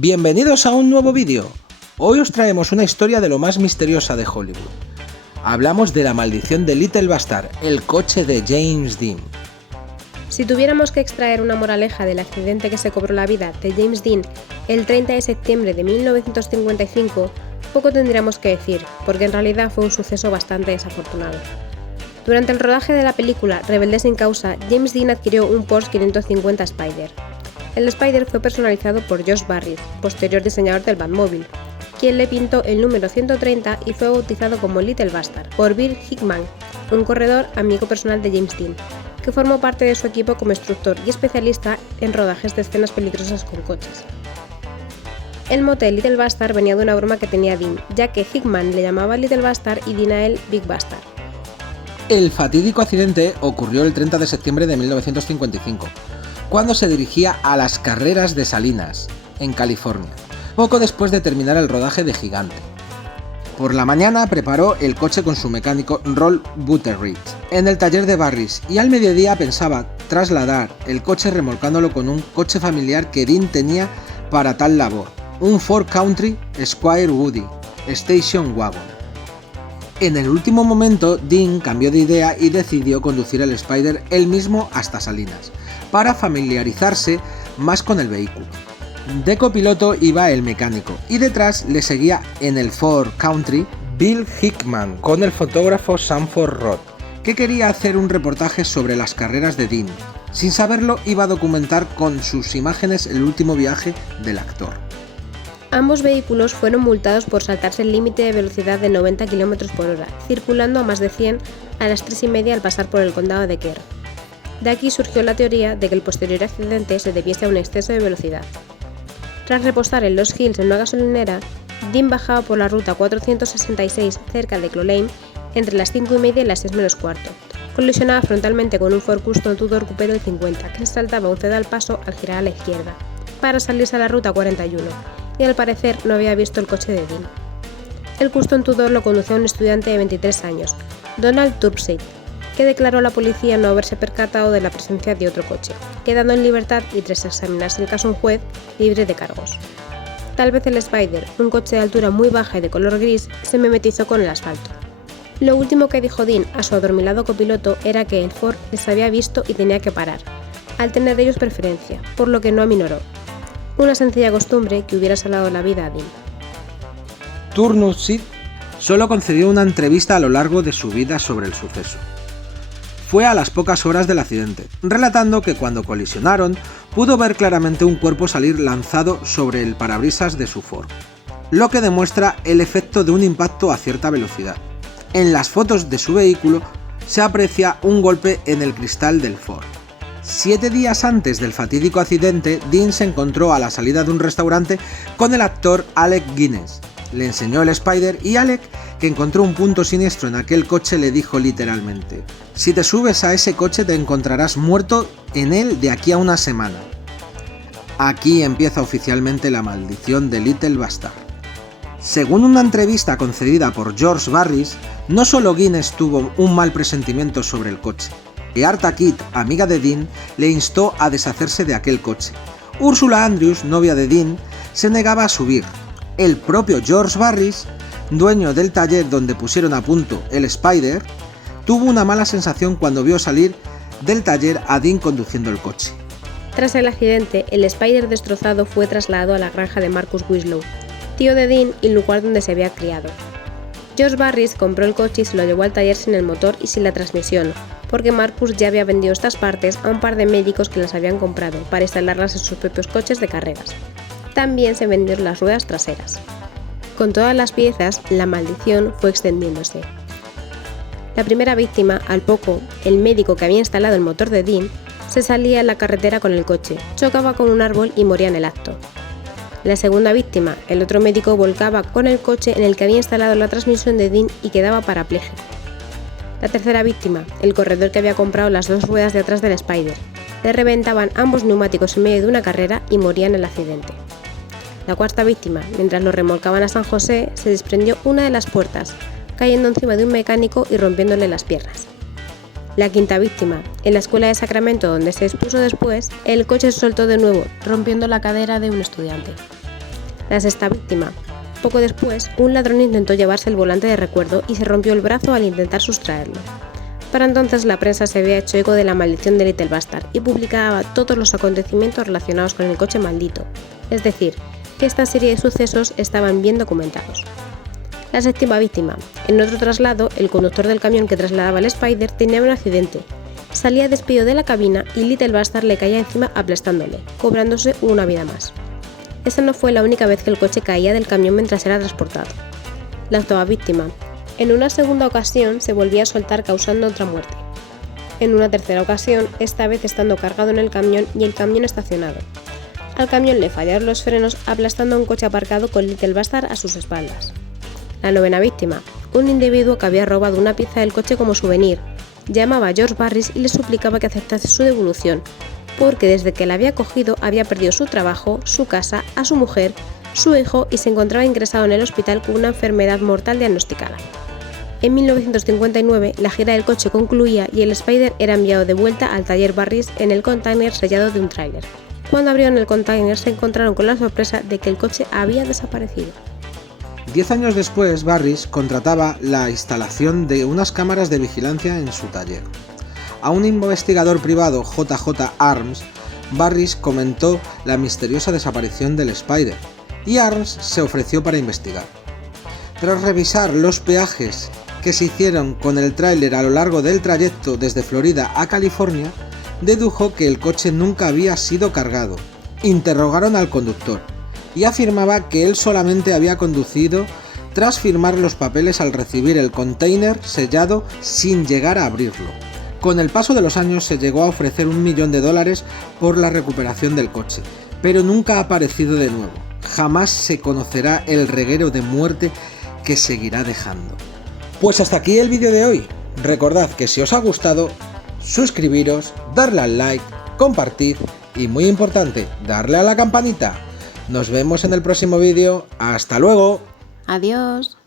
Bienvenidos a un nuevo vídeo. Hoy os traemos una historia de lo más misteriosa de Hollywood. Hablamos de la maldición de Little Bastard, el coche de James Dean. Si tuviéramos que extraer una moraleja del accidente que se cobró la vida de James Dean el 30 de septiembre de 1955, poco tendríamos que decir, porque en realidad fue un suceso bastante desafortunado. Durante el rodaje de la película Rebelde sin causa, James Dean adquirió un Porsche 550 Spyder. El Spyder fue personalizado por Josh Barris, posterior diseñador del Batmóvil, quien le pintó el número 130 y fue bautizado como Little Bastard por Bill Hickman, un corredor amigo personal de James Dean, que formó parte de su equipo como instructor y especialista en rodajes de escenas peligrosas con coches. El mote Little Bastard venía de una broma que tenía Dean, ya que Hickman le llamaba Little Bastard y Dean a él Big Bastard. El fatídico accidente ocurrió el 30 de septiembre de 1955, cuando se dirigía a las carreras de Salinas, en California, poco después de terminar el rodaje de Gigante. Por la mañana preparó el coche con su mecánico Roll Butteridge en el taller de Barris y al mediodía pensaba trasladar el coche remolcándolo con un coche familiar que Dean tenía para tal labor, un Ford Country Squire Woody Station Wagon. En el último momento, Dean cambió de idea y decidió conducir el Spyder él mismo hasta Salinas, para familiarizarse más con el vehículo. De copiloto iba el mecánico y detrás le seguía en el Ford Country Bill Hickman con el fotógrafo Sanford Roth, que quería hacer un reportaje sobre las carreras de Dean. Sin saberlo, iba a documentar con sus imágenes el último viaje del actor. Ambos vehículos fueron multados por saltarse el límite de velocidad de 90 km/h, circulando a más de 100 a las 3:30 al pasar por el condado de Kerr. De aquí surgió la teoría de que el posterior accidente se debiese a un exceso de velocidad. Tras repostar en Lost Hills en una gasolinera, Dean bajaba por la ruta 466 cerca de Clolane entre las 5:30 y las 6 menos cuarto. Colisionaba frontalmente con un Ford Custom Tudor Coupé del 50 que se saltaba un ceda al paso al girar a la izquierda, para salirse a la ruta 41, y al parecer no había visto el coche de Dean. El Custom Tudor lo conducía un estudiante de 23 años, Donald Turpside, que declaró a la policía no haberse percatado de la presencia de otro coche, quedando en libertad y tras examinarse el caso un juez, libre de cargos. Tal vez el Spyder, un coche de altura muy baja y de color gris, se mimetizó con el asfalto. Lo último que dijo Dean a su adormilado copiloto era que el Ford les había visto y tenía que parar, al tener ellos preferencia, por lo que no aminoró. Una sencilla costumbre que hubiera salvado la vida a Dean. Turpside solo concedió una entrevista a lo largo de su vida sobre el suceso. Fue a las pocas horas del accidente, relatando que cuando colisionaron pudo ver claramente un cuerpo salir lanzado sobre el parabrisas de su Ford, lo que demuestra el efecto de un impacto a cierta velocidad. En las fotos de su vehículo se aprecia un golpe en el cristal del Ford. 7 días antes del fatídico accidente, Dean se encontró a la salida de un restaurante con el actor Alec Guinness. Le enseñó el Spyder y Alec, que encontró un punto siniestro en aquel coche, le dijo literalmente: "Si te subes a ese coche te encontrarás muerto en él de aquí a una semana". Aquí empieza oficialmente la maldición de Little Bastard. Según una entrevista concedida por George Barris, no solo Guinness tuvo un mal presentimiento sobre el coche. Eartha Kitt, amiga de Dean, le instó a deshacerse de aquel coche. Ursula Andrews, novia de Dean, se negaba a subir. El propio George Barris, dueño del taller donde pusieron a punto el Spyder, tuvo una mala sensación cuando vio salir del taller a Dean conduciendo el coche. Tras el accidente, el Spyder destrozado fue trasladado a la granja de Marcus Winslow, tío de Dean y lugar donde se había criado. George Barris compró el coche y se lo llevó al taller sin el motor y sin la transmisión, porque Marcus ya había vendido estas partes a un par de médicos que las habían comprado para instalarlas en sus propios coches de carreras. También se vendieron las ruedas traseras. Con todas las piezas, la maldición fue extendiéndose. La primera víctima, al poco, el médico que había instalado el motor de Dean, se salía a la carretera con el coche, chocaba con un árbol y moría en el acto. La segunda víctima, el otro médico, volcaba con el coche en el que había instalado la transmisión de Dean y quedaba parapléjico. La tercera víctima, el corredor que había comprado las 2 ruedas de atrás del Spyder, le reventaban ambos neumáticos en medio de una carrera y moría en el accidente. La cuarta víctima, mientras lo remolcaban a San José, se desprendió una de las puertas, cayendo encima de un mecánico y rompiéndole las piernas. La quinta víctima, en la escuela de Sacramento donde se expuso después, el coche se soltó de nuevo, rompiendo la cadera de un estudiante. La sexta víctima. Poco después, un ladrón intentó llevarse el volante de recuerdo y se rompió el brazo al intentar sustraerlo. Para entonces la prensa se había hecho eco de la maldición de Little Bastard y publicaba todos los acontecimientos relacionados con el coche maldito, es decir, que esta serie de sucesos estaban bien documentados. La séptima víctima. En otro traslado, el conductor del camión que trasladaba el Spider tenía un accidente. Salía despedido de la cabina y Little Bastard le caía encima aplastándole, cobrándose una vida más. Esa no fue la única vez que el coche caía del camión mientras era transportado. La octava víctima. En una segunda ocasión se volvía a soltar causando otra muerte. En una tercera ocasión, esta vez estando cargado en el camión y el camión estacionado. Al camión le fallaron los frenos aplastando a un coche aparcado con Little Bastard a sus espaldas. La novena víctima. Un individuo que había robado una pieza del coche como souvenir. Llamaba a George Barris y le suplicaba que aceptase su devolución, porque desde que la había cogido había perdido su trabajo, su casa, a su mujer, su hijo y se encontraba ingresado en el hospital con una enfermedad mortal diagnosticada. En 1959 la gira del coche concluía y el Spider era enviado de vuelta al taller Barris en el container sellado de un tráiler. Cuando abrieron el container se encontraron con la sorpresa de que el coche había desaparecido. 10 años después, Barris contrataba la instalación de unas cámaras de vigilancia en su taller. A un investigador privado, JJ Arms, Barris comentó la misteriosa desaparición del Spider, y Arms se ofreció para investigar. Tras revisar los peajes que se hicieron con el tráiler a lo largo del trayecto desde Florida a California, dedujo que el coche nunca había sido cargado. Interrogaron al conductor y afirmaba que él solamente había conducido tras firmar los papeles al recibir el container sellado sin llegar a abrirlo. Con el paso de los años se llegó a ofrecer $1 millón por la recuperación del coche, pero nunca ha aparecido de nuevo. Jamás se conocerá el reguero de muerte que seguirá dejando. Pues hasta aquí el vídeo de hoy. Recordad que si os ha gustado, suscribiros, darle al like, compartir y muy importante, darle a la campanita. Nos vemos en el próximo vídeo. ¡Hasta luego! Adiós.